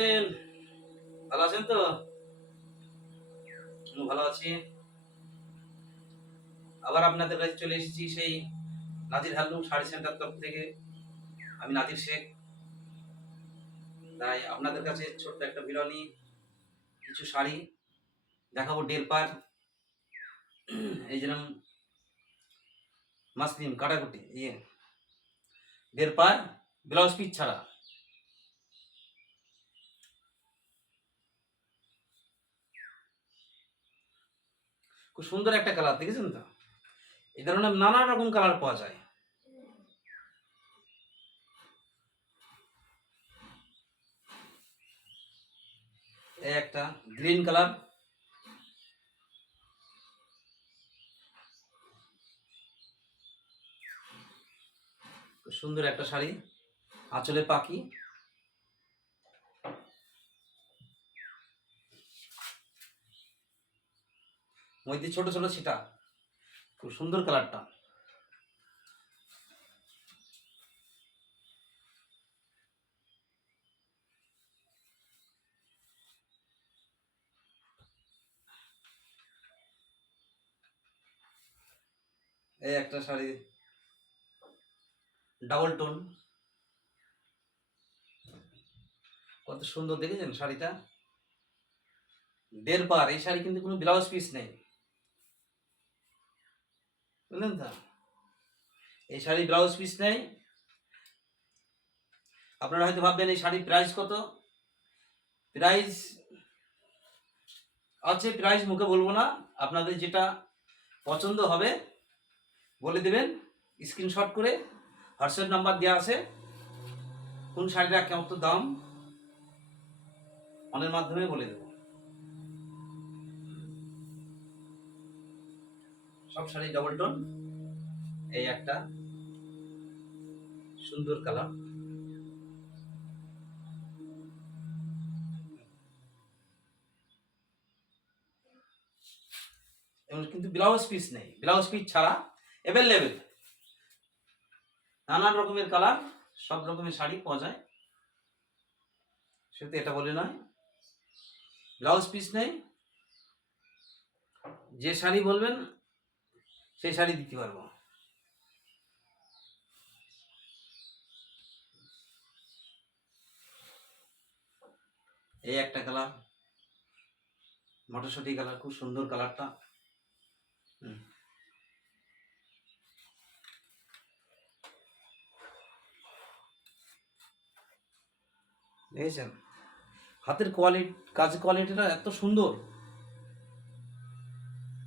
আছেন? ভালো আছেন তো? ভালো আছি। আবার আপনাদের কাছে চলে এসেছি সেই নাজির হ্যান্ডলুম শাড়ি সেন্টার তরফ থেকে। আমি নাজির শেখ। তাই আপনাদের কাছে ছোট্ট একটা বিরনি কিছু শাড়ি দেখাবো ডেরপার। এই যেরকম মাসলিন কাটাকুটি ডেরপার ব্লাউজ পিস ছাড়া। খুব সুন্দর একটা কালার, দেখেছেন তো? এই ধরনের নানা রকম কালার পাওয়া যায়। এই একটা গ্রিন কালার, খুব সুন্দর একটা শাড়ি, আঁচলে পাখি। মধ্যে ছোট ছোট ছিটা, খুব সুন্দর কালারটা। এই একটা শাড়ি ডাবল টোন, কত সুন্দর দেখেছেন শাড়িটা? ডেরপার। এই শাড়ি কিন্তু কোনো ব্লাউজ পিস নেই, বুঝলেন তো? এই শাড়ি ব্লাউজ পিস নেই। আপনারা হয়তো ভাববেন এই শাড়ির প্রাইস কত। প্রাইস আছে, প্রাইস মুখে বলবো না। আপনাদের যেটা পছন্দ হবে বলে দেবেন, স্ক্রিনশট করে হোয়াটসঅ্যাপ নাম্বার দেওয়া আছে। কোন শাড়িটা কত দাম ফোনের মাধ্যমে বলে দেবো। সব শাড়ি ডাবল টোন। এই একটা সুন্দর কালার, এবং কিন্তু ব্লাউজ পিস নেই। ব্লাউজ পিস ছাড়া অ্যাভেলেবেল নানান রকমের কালার, সব রকমের শাড়ি পাওয়া যায়। শুধু এটা বলে নয়, ব্লাউজ পিস নেই। যে শাড়ি বলবেন সেই শাড়ি দিতে পারবো। এই একটা কালার, মটরশুঁটি কালার, খুব সুন্দর কালারটা। দেখেছেন হাতের কোয়ালিটি, কাজ কোয়ালিটিটা এত সুন্দর।